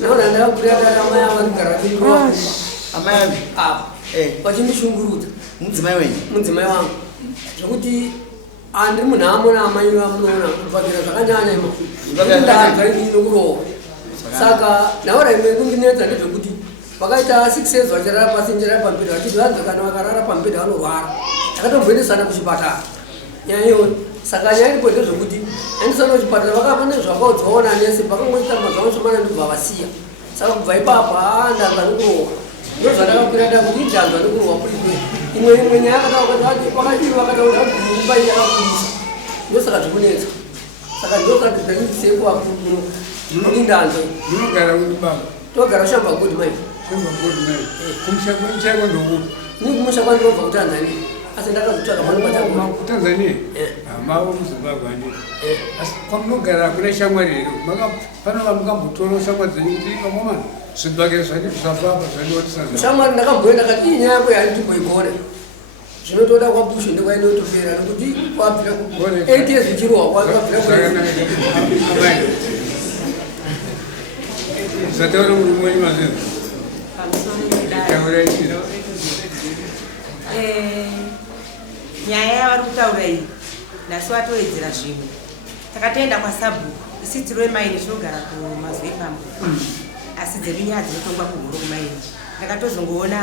naona ndakuria amai avagara amai vachindishungurudza mudzimai wenyu mudzimai wangu zvokuti andiri munhu amona amai vamunoona kuvagira zvakanyanya imakutindanza inini nokurohwa saka naura imwe kundinetsa ndezvekuti vakaita 6 years vachirara pasi njira pambedha vachiti vanza kana vakarara pambedha vanorwara takatobvendesana kuchipatara nyaya iyoyo saka nyaya iripo ndezvekuti andisana kuchipatara vakapa nezvakaudzwaona nese pakamweita mazvavo shomana ndobva vasiya saka kubva ipapa ndanza nokurohwa ndozvandakakwira kuti indanzwa nokurohwa kulikwe imwe nyaya pakadii vakataura kuti mumba yakakurisa ndosaka zvikunetsa saka ndosati zvaindisekuvakuno indanzwa munogara kuti baba togara shamba godi mai kumusha kwenchako ndokuti ni kumusha kwandinobva kutanzania asi ndakazotsvaga kutanzania mavo muzimbabwe ani asi kwamunogara kuna shamwari here panova mukambotora shamwari dzenyu kuti kamomana zvibage zvafamba zvanotisana shamwari ndakamboenda kati ii nyaya yako yanditomboigona zvinotoda kwapusho ndekwainotopera nekuti kwabvira 8 years ichirohwa kwabvira zataura murume wenyu mazvino nyaya yavari kutaura iyi nhasi watowedzera zvimwe takatoenda kwasabhuku isitiro yemaini tinogara kumazwepambo asi dzedu nyaya dzinotongwa kuhuro kumaini ndakatozongoona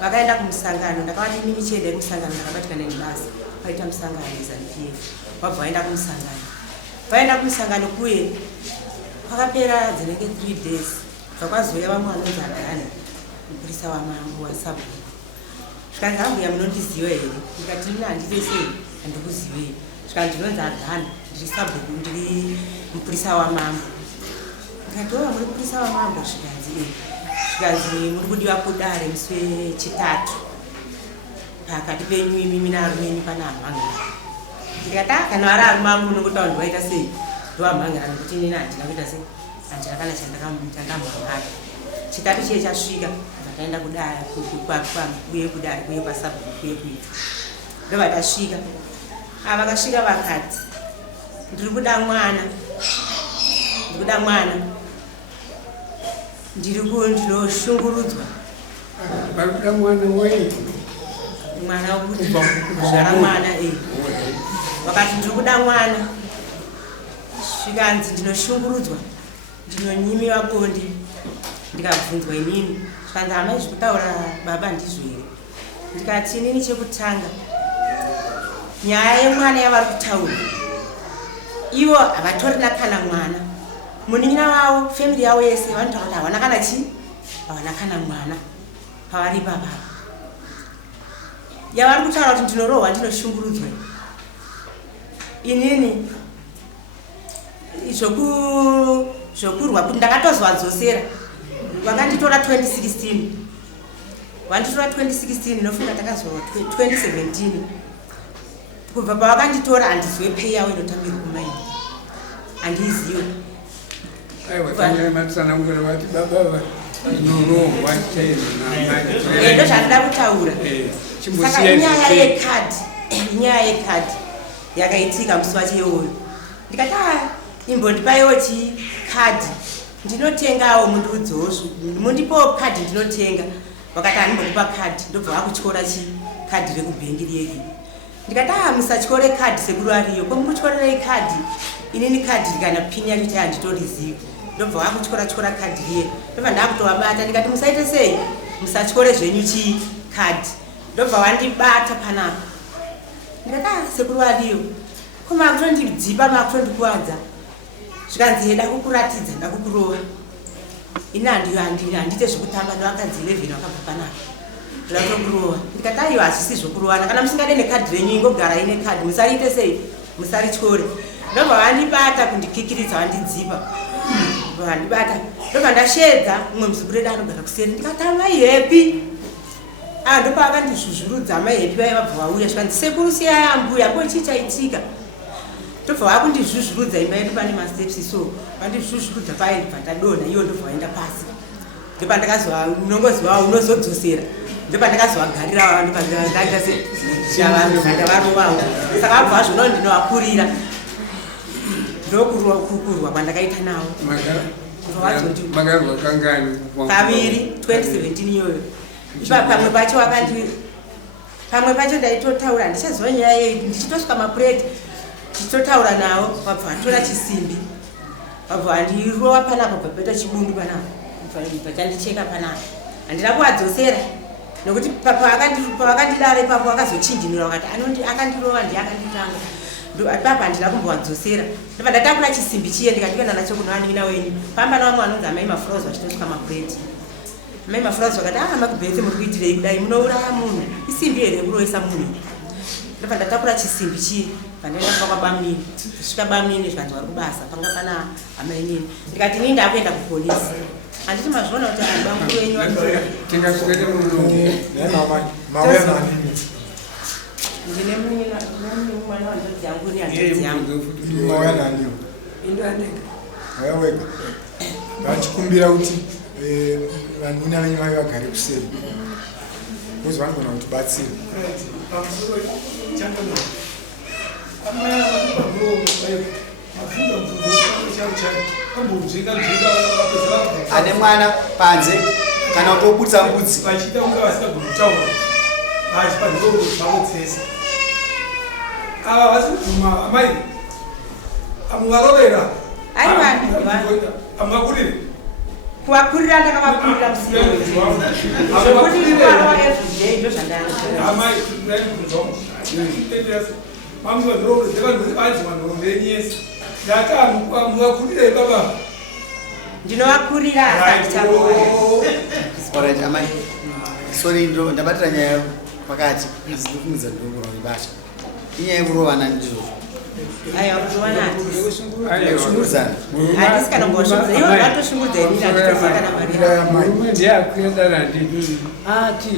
vakaenda kumusangano ndakavati inini chienda kumusangano ndakabatikana nebasa paita musangano ZANU-PF wabva vaenda kumusangano vaenda kumusangano kuye kwakapera dzinenge 3 days zvakwazoya vamwe vanonzi agani mupurisa wasabhuku zvikanzi ambuya munondiziva here ndikati nini handitesei handikuzivei zvikanzi ndinonzi agani ndiri sabhuku ndiri mupurisa wamambo ndikati muri mupurisa wamambo zvikanzi muri kudiwa kudare musi wechitatu pakati penyu imimi nearume enyu pana amhangara ndikati kana vari arume angu unongotaura ndiwaita sei ndoamhangara nekuti inini handina kuita sei handina kana chandamhangara chitatu chiye chasvika vakaenda kudare uye kudare uye kwasabhuku uye kuita ndovatasvika vakasvika vakati ndiri kuda mwana ndinoshungurudzwa varikuda mwana wei mwana wekuti kuzvara mwana vakati ndiri kuda mwana zvikanzi ndinoshungurudzwa ndinonyimiwa bondi ndikabvunzwa inini zvikanzi hamai zvekutaura baba ndizvo here ndikati inini chekutanga nyaya yemwana yavari kutaura ivo havatorina kana mwana munin'ina wavo femiri yavo yese vanotaura kuti havana kana chii havana kana mwana pavari ipapa yavari kutaura kuti ndinorohwa ndinoshungurudzwa inini zvokurwa kuti ndakatozvadzosera vakanditora 2016 vanditora 2016 inofunga takazorwa 2017 kubva pavakanditora handizwe pei yavo inotambirwa kumaini handiiziwe matsanangura vati baba inorohwa ndo zvandida kutaura saka inyaya yekadhi yakaitika musi wacheyoyo ndikati imbondipaiwo chikadhi ndinotengawo mundiudzowo mundipowo kadhi ndinotenga vakati handimbokupa kadhi ndobva vakutyora chikadhi rekubhengi riyeki ndikati musatyore kadhi sekuru ariyo kwamukutyorerei kadhi inini kadhi kana pini yacho tai handitorizivi ndobva vakutyora kadhi riye ndobva ndakutovabata ndikati musaite sei musatyore zvenyu chikadhi ndobva vandibata panapa ndikati sekuru ariyo komakutondidzipa makutondikuwadza zvikanzi eda kukuratidza ndakukurova ini handite zvekutamba nevakadzi 11 vakabva panapa ndatokurova ndikati aiwa hazvisi zvokurovana kana musingade nekadhi renyu ingogara ine kadhi musariite sei musarityore ndobva vandibata kundikikiridza vandidzipa vandibata ndobva ndashedza umwe muzukureda anogara kuseri ndikati amai hepi ndopavakandizvuzvurudza amai hepi vaivabva vauya zvikanzi sekuru siyai ambuya ko chii chaitika ndobva vakundizvuzvurudza imba yedu pane mastepsi so vandizvuzvurudza paye ndobva ndadonha iyo ndobva vaenda pasi ndopandakazova unongoziva unozodzosera ndopandakazovagarira ndopandakaita sedavarovawo saka vabva zvino ndinovakurira ndokukurwa kwandakaita navo magarwa kangani kaviri 2017 iyoyo pamwe pacho ndaitotaura ndichaziva nyaya yedu ndichitosvika mapureti ndichitotaura navo vabva vanditora chisimbi vabva vandirova panapa bvapaita chibundu panapa vachandicheka panapa handina kuvadzosera nokuti pavakandidara ipapo vakazochinjinira vakati akandirova ndiye akanditanga papa handina kumbovadzosera ndobva ndatakura chisimbi chiye ndikadikana nacho kunovanin'ina wenyu pamba navamwe vanonzi amai mafurazi vachitosvika mapureti amai mafurazi vakati makubhetse muri kuitirei kudai munouraya munhu isimbi here kuroisa munhu ndobva ndatakura chisimbi chiye pandaenda kwabamnini kusvika bamnini zvikanzi vari kubasa panga pana amai nini ndikati inini ndakuenda kupolisi handiti mazviona kuti ani bamukuru wenyu ndine mwana wandodzi yangu ni handodzi yangu wega vachikumbira kuti vanina venyu vave vagare kuseri uzi vanogona kuti batsira ane mwana panze kana kutobudisa mbudzi ava vasibvuma amai amungarovera amungakurire kuvakurira ndakavakurira musingakurire baba ndinovakurira alright amai sorry ndabatira nyaya pakati asi ndikumidza ndokura ibasha inyaya yekurovana ndizvo aiwa kurowanati kushungurudzana handisi kana mboshunguza ivo ndatoshungudza inini handitozikana marira murume ndiye akuendana ndii ati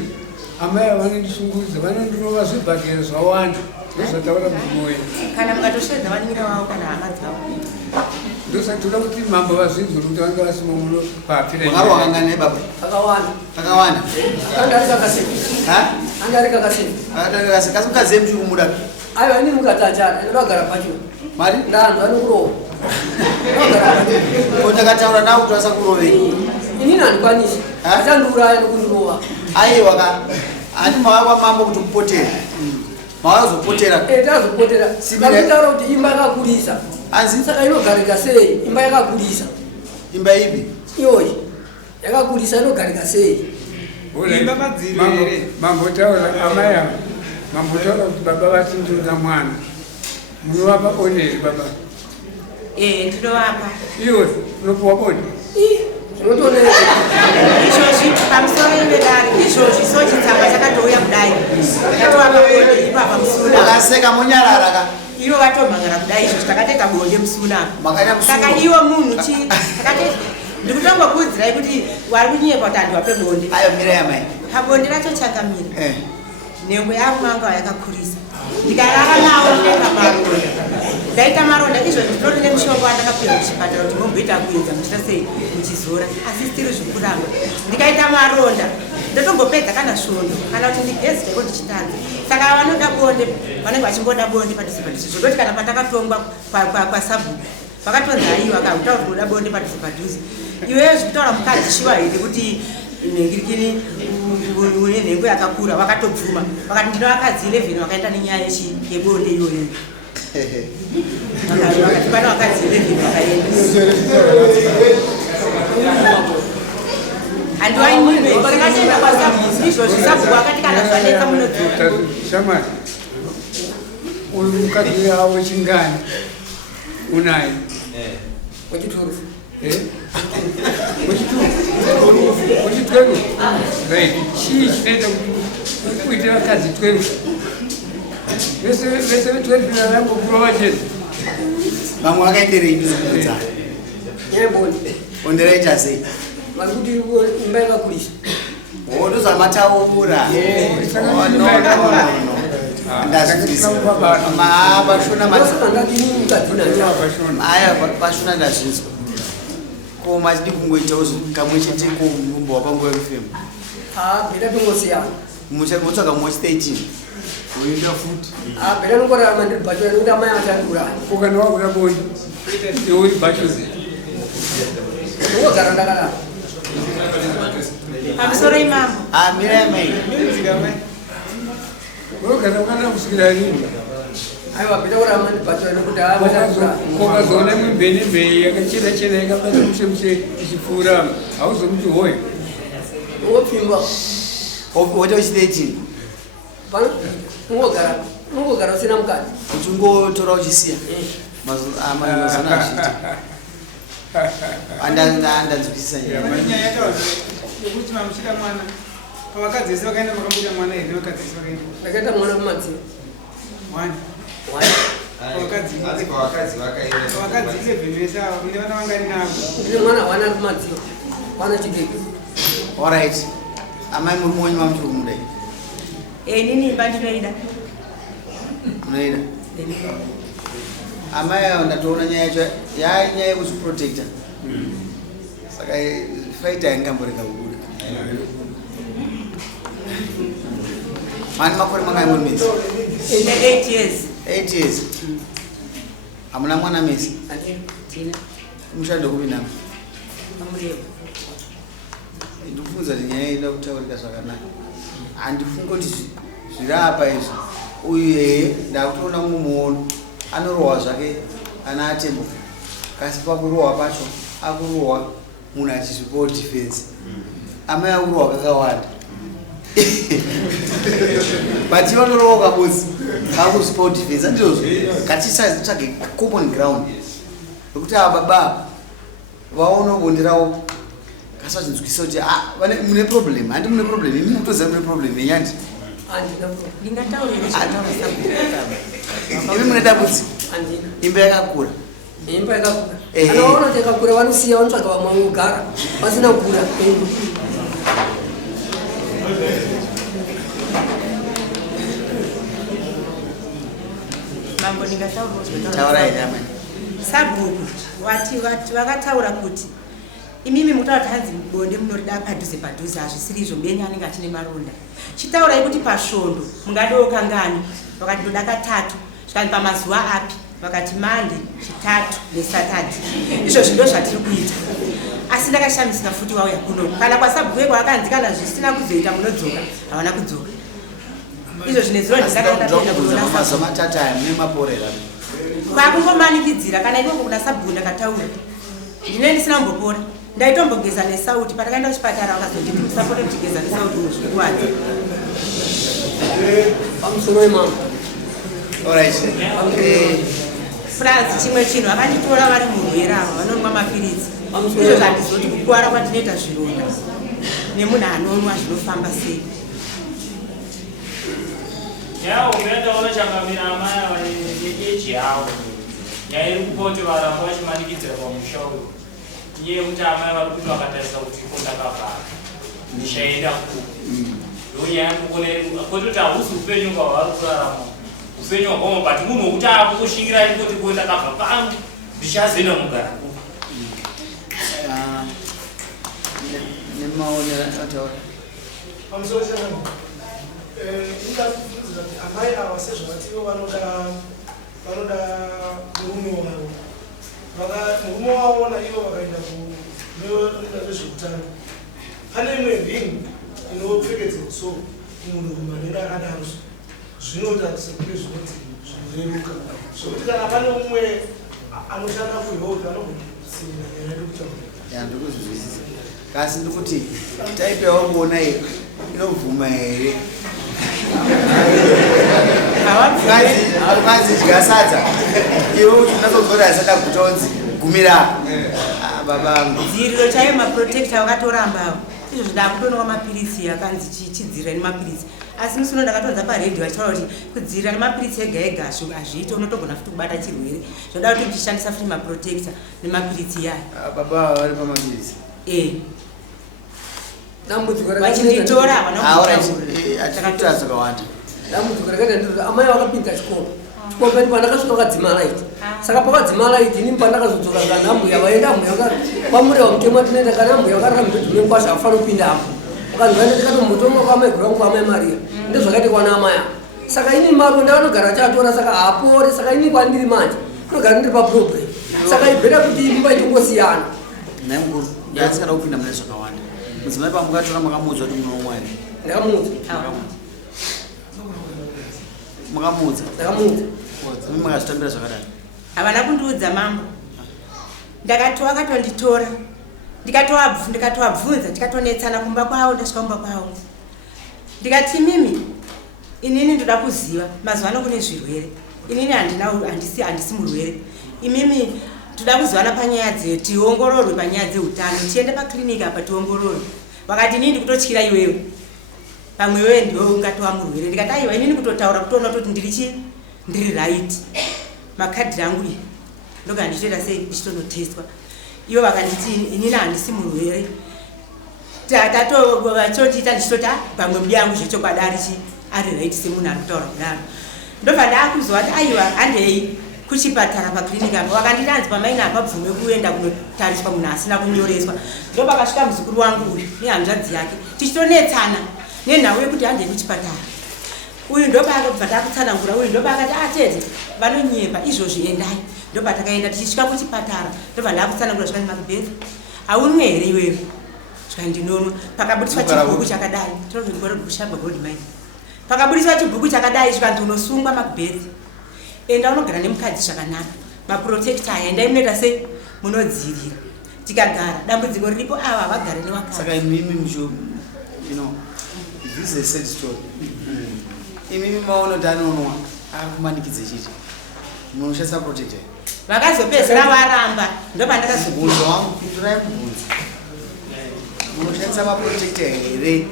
amai vanondishungurudza vanondirova zvibhagero zvawanda ndozvataura murume wenyu kana mukatosvedza vaningira vavo kana hama dzavo ndosatoda kuti mambo vazvinzwa kuti vanga vasimo muno mugaro wakangana nebaba akawanda kasi mukaziye muchiri kumuda aiwa ini mukatachana ndinogara pacho mari ndanzwa nokurova ndakataura nawo kuti vasakurovei inini handikwanisi achandiuraya nokundirova aiwa handi mavakwa mambo kuti mupotera mavazopotera tazopotera akutaura kuti imba yakakurisa anzi saka inogarika sei imba yakakurisa imba ipi iyoyi yakakurisa inogarika sei mambotaura amai ava mambotaura kuti baba vasinzurudza mwana munovapa oneri baba ndinovapa iwo unopuwa bodi zvinotonera izvozvi pamusoro ivedari izvozvi so chitsamba chakatouya kudai tatovapa bonde ipapa musuna akaseka munyarara ka ivo vatomhangana kudai izvozvi takateka bonde musuna saka iwo munhu takate ndikutongokuudzirai kuti wari kunyepa kuti handiwape bonde ayo mira yamai pabonde racho chakamira nhengo yavo manga yakakurisa ndikarara navo ndeka maronda ndaita maronda izvozvi ndinoti nemushonga wandakapiwa kuchipatara kuti momboita kuedza muchita sei muchizora asi stiri zvikuramba ndikaita maronda ndotombopedza kana svondo kana kuti ndigezi chaiko ndichitanza saka vanoda bonde vanenge vachimboda bonde padhuze padhuze zvototi kana patakatongwa kwasabhuku vakatonza aiwa kakutaura kuti unoda bonde padhuze padhuze iweyo zvekutaura mukadzi shiwa here kuti nhengirikini une nhengo yakakura vakatobvuma vakati ndino vakadzi 11 vakaenda nenyaya yebonde iyoyo vakati pana vakadzi 11 vakaenda handiwainivekatenda kwasabhuku izvozvi sabhuku akati kana zvanetsa munodzoka shamari uyu mukadzi avo chingani unaye wachiturufu uchitweru right chii chinoita kuita vakadzi 12 vese ve12 vangokurova chete vamwe vakaenderei ndizokudza yebonde onderaita sei vari kuti imba yakakurisa ndozvamataura aya pashona ndazvinzwa ko machidi kungoitawo kamwe chete kumumba wapanguva yekufema bhera tongosiyana motsvaga mochi 13 uenda futi bhera nongorarama ndiri bhachona nekuti amai achandiuraya ukana wakuda boni iwe uri bhachozi ndinogara ndakadaro. pamusoro imambo Mira mai. unogara mwana kusvikira rini Aiwa pita kuramba ndibhatira nekuti kokazoona mimbenembei yakachena chena yakabata mushemushe ichipfuura hauzomuti hoyo ungopfimba Wote uchideti. ungogara usina mukadzi. Uchingotora uchisiya. Mazana achiti. Andanzwisisa nyaya. Nyaya yekuti mamuchida mwana pavakadzi vese vakaenda makambuda mwana here vakadzi vese vakaenda Ndakaita mwana kumadziro. mwana pavakadzi 11 vese ava mune vana vangari navo Ndine mwana wana ari kumadziro. Wana chigege. Alright. Amai muri monyi mamuchiri kumudai. nini imba ndinoida Unoida. Amai ndatoona nyaya yacho nyaya yekuzviprotecta. Saka faita yangamboreka kubuda. Mani makore mangai muri mesi? ine 8 years 8 years. Hamuna mwana mesi? tina Mushando kupi nami? pamureva Ndikufunza kuti nyaya ida kutaurika zvakanaka. Handifunga kuti zviri apa izvi. Uyu yeye ndakutoona mumuono. Anorohwa zvake ana atembuka. Kasi pakurohwa pacho akurohwa munhu achizvipawo defense. Amai akurohwa kakawanda. But vanorohwa kabosi. Kakuzvipawo defense. Andizvo ngatisitsvage common ground. Nokuti ava baba vaona bonde ravo kasachinzwisa kuti mune problem. Handi mune problem. Imi mutoziva mune problem yenyandi. ndingataurire Imi mune dambudziko. Andina. Imba yakakura. Imba yakakura. Anaona kuti yakakura vanosiya vanotsvaga vamwe vanogara vasina kukura. mambo ndingataurire Taurai amai. sabhuku vakataura kuti imimi mutaura kuti hanzi bonde munorida padhuze hazvisiri izvo mbenyu anenge achine maronda chitaurai kuti pasvondo mungadewo kangani vakati ndoda katatu zvikani pamazuva api vakati mande chitatu nesatadhi izvozvi ndo zvatiri kuita asi ndakashamisika futi wauya kuno kana kwasabhuku eko akanzi kana zvisina kuzoita munodzoka havana kudzoka izvo zvine ziro ndisakaenda kunoona matata nemaporera. kwakungomanikidzira kana ikoko kuna sabhuku ndakataura ndine ndisina kumbopora ndaitombogeza nesauti patakaenda kuchipatara vakazoti musapota kutigeza nesauti muzvikuwadza Pamusoro imambo. Alright. france chimwe chinhu vakanditora vari murwere ava vanonwa mapiritsi izvo zvandizoti kukwara kwatinoita zvironda nemunhu anonwa zvinofamba sei nyaya umendaona changamira amai ava neeji yavo nyaya iri kupoti varamba vachimanikidzira pamusha uyu iye yekuti amai vari kuti vakatarisa kuti iko ndakavhara ndichaenda ku ndonyaya ndikoti hausi upenyu kwahvari kurarama upenyu hwakoma but munhu wekuti akukushingira ikoti ko ndakabva pangu ndichazoenda mugara nemaonera ataura. pamusoro changu ingakufundzira kuti amai ava sezvavativo vanoda murume wavo murume wavo naivo vakaenda kunoita nezveutano pane imwe ringi inopfekedzwa musoro munhurume anenge akadaro zvinoita sekunge zvinoti zvinoreruka zvokuti kana pane umwe anoshanda kuhealth anogosiira yaidi kutaura Ndikuzvizwisisa. Kasi ndikuti type yawakuona iyi inovhuma here? Mukadzi dya sadza iwe unazodzora sakagutonzi gumira babangu. dziiriro chaiyo maprotecta vakatorambavo izvo zvidakutonwa mapiritsi akanzi chidziirira nemapiritsi asi musi uno ndakatonza paredhiyo vachitaura kuti kudziirira nemapiritsi ega ega hazviiti unotogona futi kubata chirwere zvoda kuti tichishandisa futi maprotecta nemapiritsi yayo Baba vari pamapiritsi. vachinditora Atikuita zvakawanda. Dambudziko rakaita ndiro amai vakapinda chikoro. Chikoro pani pandakasvika vakadzimara iti. Saka pakadzimara iti inini pandakazodzoka kana mbuya vaenda mbuya pamureva mutemo tinoenda kana mbuya vakarara mudhudhu menkwasha hafanira kupinda apo. Ukanzi vaenda tikati mutombo kwamai guru vangu amai Maria. Ndezvakaita kwana amai avo. Saka inini maronda vanogara achatora saka haapori saka inini kwandiri manje. Ndinogara ndiri paproblem. Saka ibvera kuti imba itongosiyana. Nemukuru. yasikada kupinda mune zvakawanda mudzimai pamukatora makamuudza kuti munomwa here mukamuudza makazvitambira zvakadai havana kundiudza mambo ndakatovatonditora ndikatovabvunza tikatonetsana kumba kwavo ndasvika kumba kwavo ndikati mimi inini ndoda kuziva mazuva ano kune zvirwere inini handisi murwere imimi toda kuzivana panyaya tiongororwe panyaya dzeutano tiende pakliniki apa tiongororwe vakati inini ndikutotyira iwewe pamwe wewe ndiwe ungatova murwere ndikati aiwa inini kutotaura kutoona kuti ndiri right makadhi rangu iyi ndoga ndichitoita sei ndichitonotestwa ivo vakanditi inini handisi murwere vachotiita ndichitota pamwe mbi yangu zvechokwadi ari right semunhu ari kutaura kudaro ndobva ndaakuzwa kuti aiwa handei kuchipatara pakliniki apa vakanditi hanzi pamaina apa bvume kuenda kunotariswa munhu asina kunyoreswa ndoba akasvika muzukuru wangu uyu nehanzvadzi yake tichitonetsana nenhau yekuti handei kuchipatara uyu ndoba akabva takutsanangura uyu ndoba akati atete vanonyepa izvozvi endai ndoba takaenda tichisvika kuchipatara ndobva ndakutsanangura zvikati makubhedha haunwe here iwewe zvandinonwa pakabudiswa chibhuku chakadai tokushamba godmine pakabudiswa chibhuku chakadai zvikanzi unosungwa makubhedha enda unogara nemukadzi zvakanaka maprotecta aya endai munoita sei munodzirira tikagara dambudziko riripo ava havagare nevakadzi saka imimi this is a sad story imimi maona kuti anonwa akakumanikidze chiti munoshandisa protector vakazopedzera varamba ndopandakazobvunza wangu pindurai kubvunza munoshandisa maprotector here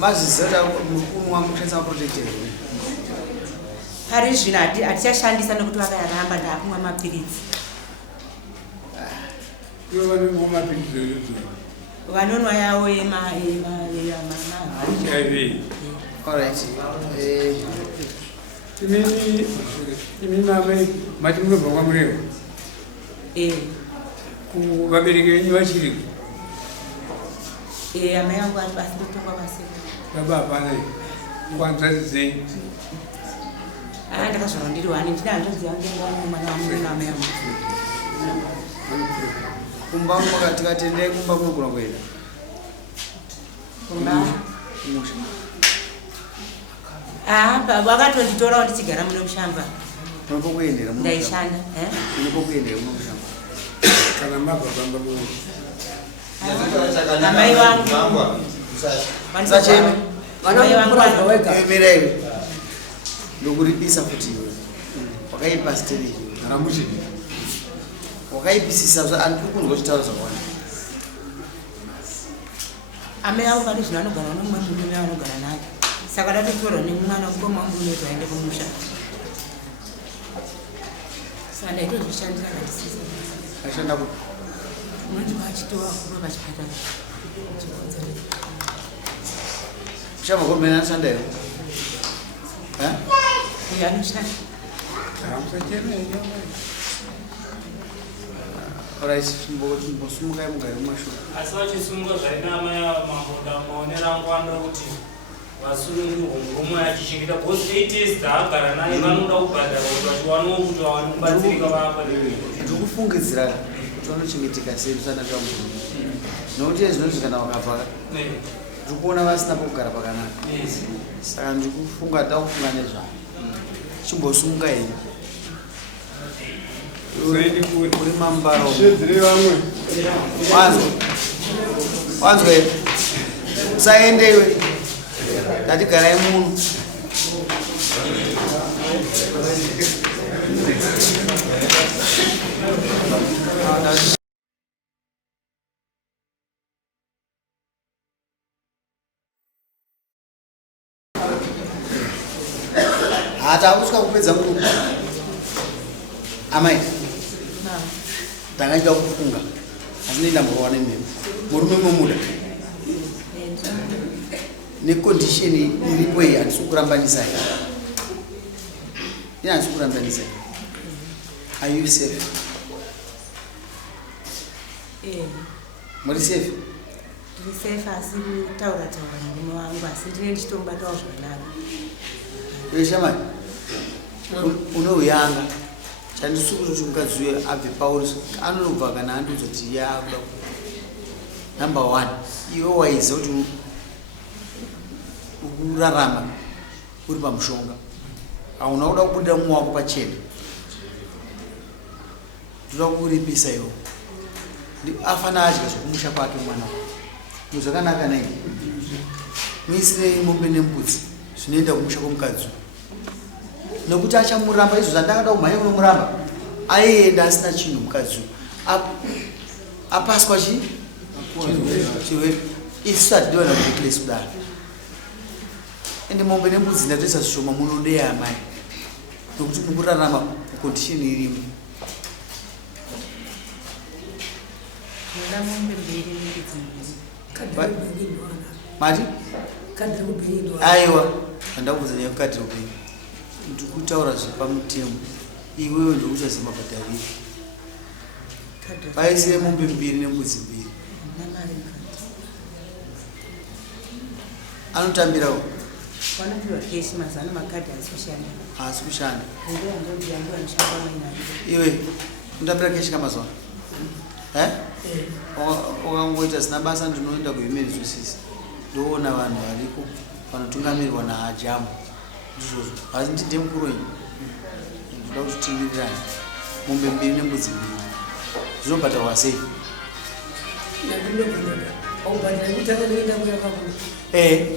mazviziva kuti mukunwa munoshandisa maprotector here pari zvino hatichashandisa nekuti vakayaramba ndaakumwa mapiritsi vanonwa yavo imi mamai mati munobva kwamureva vabereki venyu vachiriko amai yangu asitotongwa paseka baba hapana kwanzati dzenyu ndakazvarwa ndiri wani ndinandoziva ngemwana wamuna amai yangu kumba tikatendei kumba kunogona kuenda kumba vakatonditora ndichigara muno kushamba unopokuendera ndaishanda unopokuendera muno kushamba kana mabva pamba amai vangu sacheme amai vangu emeraiwe ndokuripisa futi iwe wakaipa sitereki aramuchini wakaipisisa andiri kunzwa chitauro zvakawanda amai vangu vari zvino anogara nomumwe murume vanogara naye saka ndatotorwa nemwana mukoma wangu unoiti aende kumusha saka ndaitozvishandira ndatisisa ashanda kuti unoti vachitova kuro pachipatara kushamba komena anoshanda here anoshanda alright mbosumukai mugari mumashure asi vachisumuka zvainamai mamoda maonera ngwanda kuti vasunungirwa muromo yachichengeta bhosi 8 days dzaagara naye vanoda kubhadhara kuti vachiwanawo kuti vanobatsirika vapa ndikufungidzira kuti vanochengeteka sei kusanatua muromo nokuti ezvinoti kana vakabvaka ndikuona vasina pokugara pakanaka saka ndikufunga takufunga nezvavo chimbosumuka henyu uri mambaro wanzwa here usaende iwe ndatigarai muno hatakusvika kupedza murume amai ndangachida kufunga asi nendamborwa nemhepo murume momuda nekondisheni iripo iyi handisi kurambanisa here ine handisi kurambanisa here are you safe muri safe ndiri safe asi kutaura taura murume wangu asi ndine ndichitomubatawo zvakanaka eshamai unouyanga chandisuri kuti ungadziwe abve pauri anobva kana andozoti yakuda number 1 iwe waiza kuti urarama uri pamushonga hauna kuda kupinda mumwe wako pachena ndoda kukuripisa iwo afana adya zvokumusha kwake mwana zvakanaka nai muisirei mombe nembudzi zvinoenda kumusha kwomukadzi nekuti achamuramba izvo zvandakada kumhanya kunomuramba aienda asina chinhu mukadzi apaswa chirwere isu hatidivana kureklesi kudaro ende mombe nembudzi ndatoisa zvishoma munodeya amai nokuti mukurarama kukondisheni irimo mati aiwa handakudza nyaya kukadhira upenyu ndikutaura zvepamutemo iwewe ndokuchazima bhadhariri vaisire mombe 2 nembudzi 2 anotambirawo haasi kushanda iwe unotambira keshi kamazuva wakangoita zina basa ndinoenda kuhuman resources ndoona vanhu variko vanotungamirwa nahajamu ndizvozvo asi ndinde mukuru wenyu ndoda kuti timirirani mombe 2 nembudzi 2 zvinobhadharwa sei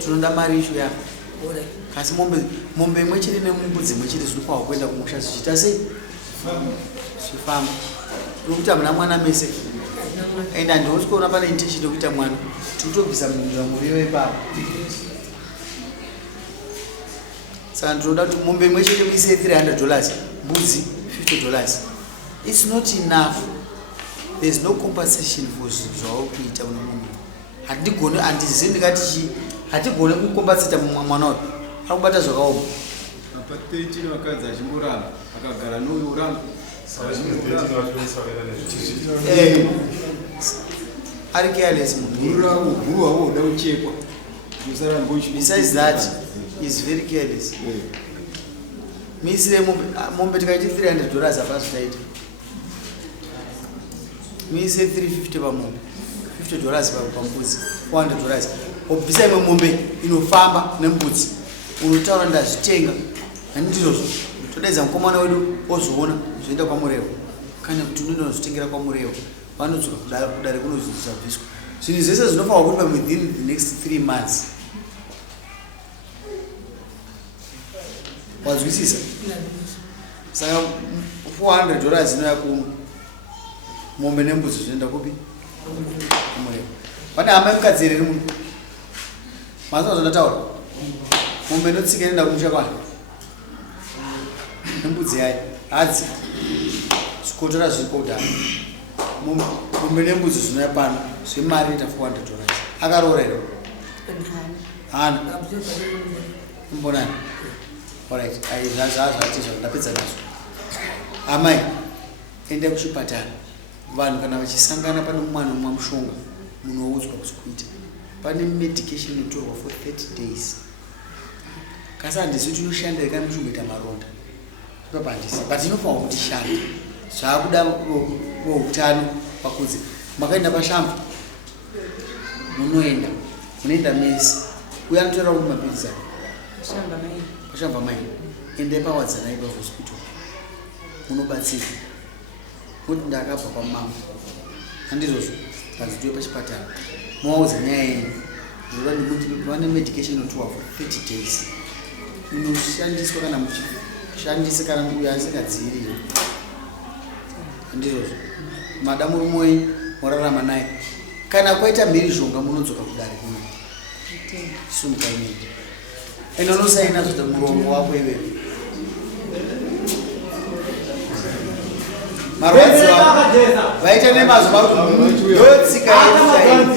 tinoda mari isho yako kasi mombe imwe chiri nembudzi imwe chiri zvinokwawa kuenda kumusha zvichiita sei zvifamba nokuti hamuna mwana mese ende handiosi kuona pane intention yekuita mwana tikutobvisa muriwo ipapo saka ndinoda kuti mombe imwe chete muise $300 mbudzi $50 it's not enough. There's no compensation for zvauri kuita munhu handizivi ndikati hatigone kukompensata mwana wacho akubata zvakaoma apa 13 vakadzi achimboramba akagara nouyu uramba ari careless munhu wawoda uchekwa. Besides that, he's very careless. Misire mombe tikaiti $300 hapasi taita. Mise 350 pamombe, $50 pambudzi, $400. Obvisa imwe mombe inofamba nembudzi. Unotaura ndazvitenga. Handizvozvo. Todedza mukomana wedu ozoona zvoenda kwaMurevo. Kana kuti unozvitengera kwaMurevo. Vanodzoka kudare kunozviswa. Zvinhu zvese zvinofanirwa kuti within the next 3 months. Wazwisisa? Saka $400 zinoya mombe nembudzi zvinoenda kupi? Kumureva. Pane hama yemukadzi iri muno. Mazuva zvandataura. Mombe inotsika inoenda kumusha kwayo. Nembudzi yayo. Hadzi. Zvikotora zviri kudhara. Mombe nembudzi zvinoya pano. Zvemari ita $400. Akaroora here. Hana. Mbonani. Alright. Zvazvati zvandapedza nazvo. Amai. Enda kuchipatara. Vanhu kana vachisangana pane mwana umwe mushonga munoudzwa kuita pane medication inotorwa for 30 days. Kasi handisi kuti inoshanda kana muchongoita maronda ipapo handisi but inofanirwa kuti ishande zvaakuda utano pakudzi makaenda pashamba munoenda mese uye anotora kuti mapirizi pashamba mai endai pawadzanai pahospital munobatsirwa kuti ndakabva pamama handizvozvo ngazitoe pachipatara moaudza nyaya yenyu zvoda ndikuti vane medication inotorwa for 30 days inoshandiswa kana muchishandisa kana uyo asingadziviriri handizvozvo madamu rumwe morarama naye kana kwaita mhirizhonga munodzoka kudare kuno sumukaimedi ende unosaina zvota murongo wako iwewe marwadzi vaita nemazuva kuti ndotsika yedu